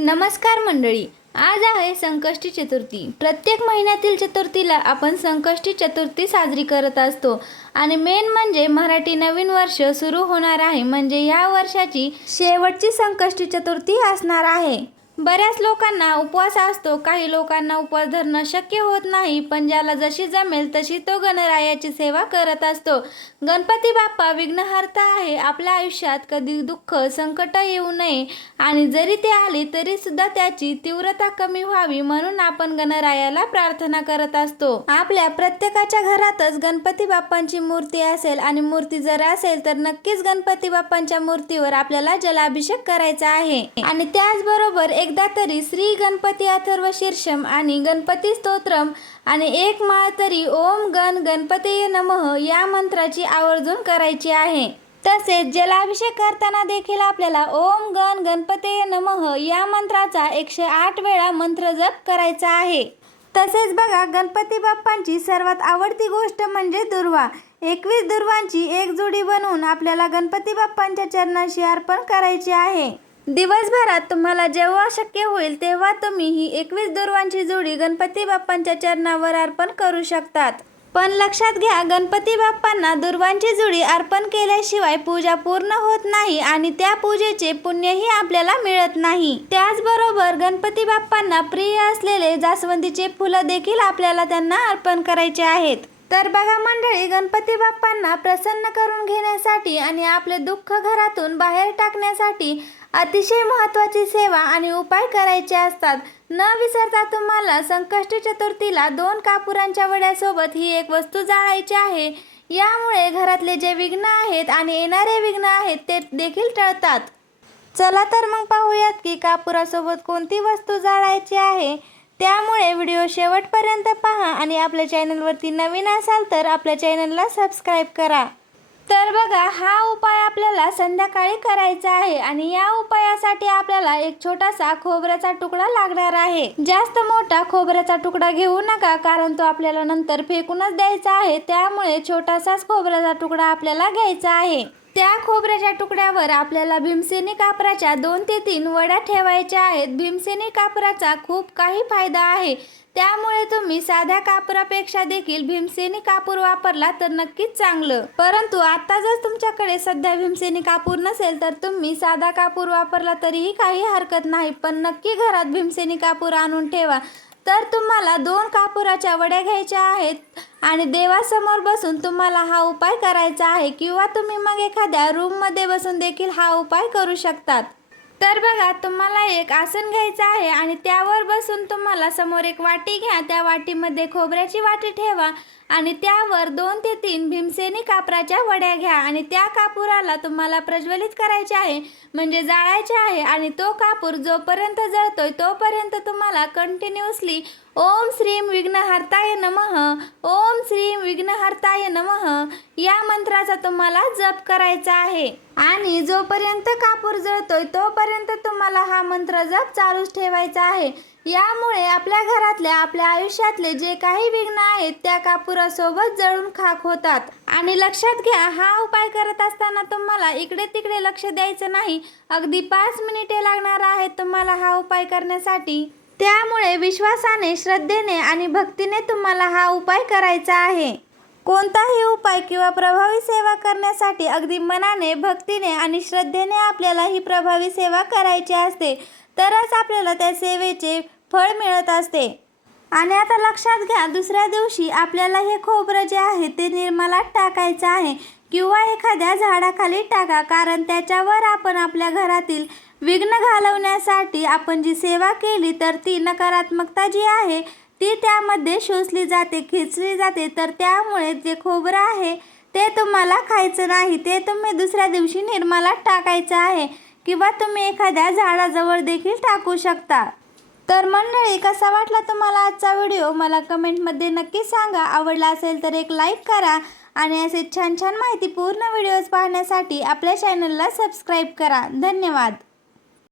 नमस्कार मंडळी, आज आहे संकष्टी चतुर्थी। प्रत्येक महिन्यातील चतुर्थीला आपण संकष्टी चतुर्थी साजरी करत असतो आणि मेन म्हणजे मराठी नवीन वर्ष सुरू होणार आहे, म्हणजे या वर्षाची शेवटची संकष्टी चतुर्थी असणार आहे। बऱ्याच लोकांना उपवास असतो, काही लोकांना उपवास धरणं शक्य होत नाही, पण ज्याला जशी जमेल तशी तो गणरायाची सेवा करत असतो। गणपती बाप्पा विघ्नहर्ता आहे। आपल्या आयुष्यात कधी दुःख संकट येऊ नये आणि जरी ते आले तरी सुद्धा त्याची तीव्रता कमी व्हावी म्हणून आपण गणरायाला प्रार्थना करत असतो। आपल्या प्रत्येकाच्या घरातच गणपती बाप्पांची मूर्ती असेल आणि मूर्ती जर असेल तर नक्कीच गणपती बाप्पांच्या मूर्तीवर आपल्याला जलाभिषेक करायचा आहे। आणि त्याचबरोबर एकदा तरी श्री गणपती अथर्व शीर्षम आणि गणपती स्तोत्रम आणि एक माळ तरी ओम गण गणपतये नमः या मंत्राची आवर्जून करायची आहे। तसेच जलाभिषेक करताना देखील आपल्याला ओम गण गणपतये नमः या मंत्राचा 108 वेळा मंत्र जप करायचा आहे। तसेच बघा, गणपती बाप्पांची सर्वात आवडती गोष्ट म्हणजे दुर्वा। 21 दुर्वांची एक जोडी बनवून आपल्याला गणपती बाप्पांच्या चरणाशी अर्पण करायची आहे। दिवसभरात तुम्हाला जेव्हा शक्य होईल तेव्हा तुम्ही ही 21 दुर्वांची जोडी गणपती बाप्पांच्या चरणावर अर्पण करू शकतात। पण लक्षात घ्या, गणपती बाप्पांना दुर्वांची जोडी अर्पण केल्याशिवाय पूजा पूर्ण होत नाही आणि त्या पूजेचे पुण्यही आपल्याला मिळत नाही। त्याचबरोबर गणपती बाप्पांना प्रिय असलेले जास्वंदीचे फुलं देखील आपल्याला त्यांना अर्पण करायचे आहेत। तर बघा मंडळी, गणपती बाप्पांना प्रसन्न करून घेण्यासाठी आणि आपले दुःख घरातून बाहेर टाकण्यासाठी अतिशय महत्त्वाची सेवा आणि उपाय करायचे असतात। न विसरता तुम्हाला संकष्टी चतुर्थीला 2 कापुरांच्या वड्यासोबत ही एक वस्तू जाळायची आहे। यामुळे घरातले जे विघ्न आहेत आणि येणारे विघ्न आहेत ते देखील टळतात। चला तर मग पाहूयात की कापुरासोबत कोणती वस्तू जाळायची आहे। त्यामुळे व्हिडिओ शेवटपर्यंत पहा आणि आपल्या चॅनलवरती नवीन असाल तर आपल्या चॅनलला सबस्क्राईब करा। तर बघा, हा उपाय आपल्याला संध्याकाळी करायचा आहे आणि या उपायासाठी आपल्याला एक छोटासा खोबऱ्याचा तुकडा लागणार आहे। जास्त मोठा खोबऱ्याचा तुकडा घेऊ नका, कारण तो आपल्याला नंतर फेकूनच द्यायचा आहे। त्यामुळे छोटासाच खोबऱ्याचा तुकडा आपल्याला घ्यायचा आहे। त्या खोबऱ्याच्या तुकड्यावर आपल्याला भीमसेनी कापराच्या 2 ते 3 वड्या ठेवायच्या आहेत। भीमसेनी कापराचा खूप काही फायदा आहे, त्यामुळे तुम्ही साध्या कापरापेक्षा देखील भीमसेनी कापूर वापरला तर नक्कीच चांगलं। परंतु आता जर तुमच्याकडे सध्या भीमसेनी कापूर नसेल तर तुम्ही साधा कापूर वापरला तरीही काही हरकत नाही, पण नक्की घरात भीमसेनी कापूर आणून ठेवा। तर तुम्हाला 2 कापुराच्या वड्या घ्यायच्या आहेत आणि देवासमोर बसून तुम्हाला हा उपाय करायचा आहे, किंवा तुम्ही मग एखाद्या रूममध्ये बसून देखील हा उपाय करू शकतात। तर बघा, तुम्हाला एक आसन घ्यायचं आहे आणि त्यावर बसून तुम्हाला समोर एक वाटी घ्या। त्या वाटीमध्ये खोबऱ्याची वाटी ठेवा आणि त्यावर 2 ते 3 भीमसेनी कापराच्या वड्या घ्या आणि त्या कापुराला तुम्हाला प्रज्वलित करायचे आहे, म्हणजे जाळायचे आहे। आणि तो कापूर जोपर्यंत जळतोय तोपर्यंत तुम्हाला कंटिन्युअसली ओम श्रीम विघ्नहर्ताय नमः, ओम श्रीम विघ्नहर्ताय नमः या मंत्राचा तुम्हाला जप करायचा आहे। आणि जोपर्यंत कापूर जळतोय तोपर्यंत तुम्हाला हा मंत्र जप चालूच ठेवायचा आहे। यामुळे आपल्या घरातल्या, आपल्या आयुष्यातले जे काही विघ्न आहेत त्या कापुरासोबत जळून खाक होतात। आणि लक्षात घ्या, हा उपाय करत असताना तुम्हाला इकडे तिकडे लक्ष द्यायचं नाही। अगदी 5 मिनिटे लागणार आहेत तुम्हाला हा उपाय करण्यासाठी। त्यामुळे विश्वासाने, श्रद्धेने आणि भक्तीने तुम्हाला हा उपाय करायचा आहे। कोणताही उपाय किंवा प्रभावी सेवा करण्यासाठी अगदी मनाने, भक्तीने आणि श्रद्धेने आपल्याला ही प्रभावी सेवा करायची असते, तरच आपल्याला त्या सेवेचे फळ मिळत असते। आणि आता लक्षात घ्या, दुसऱ्या दिवशी आपल्याला हे खोबरं जे आहे ते निर्मलात टाकायचं आहे किंवा एखाद्या झाडाखाली टाका, कारण त्याच्यावर आपण आपल्या घरातील विघ्न घालवण्यासाठी आपण जी सेवा केली तर ती नकारात्मकता जी आहे ती त्यामध्ये शोषली जाते, खेचली जाते। तर त्यामुळे जे खोबरं आहे ते तुम्हाला खायचं नाही, ते तुम्ही दुसऱ्या दिवशी निर्मलात टाकायचं आहे किंवा तुम्ही एखाद्या झाडाजवळ देखील टाकू शकता। तर मंडळी, कसा वाटला तुम्हाला आजचा व्हिडिओ मला कमेंटमध्ये नक्की सांगा। आवडला असेल तर एक लाईक करा आणि असे छान छान माहितीपूर्ण व्हिडिओज पाहण्यासाठी आपल्या चॅनलला सबस्क्राईब करा। धन्यवाद।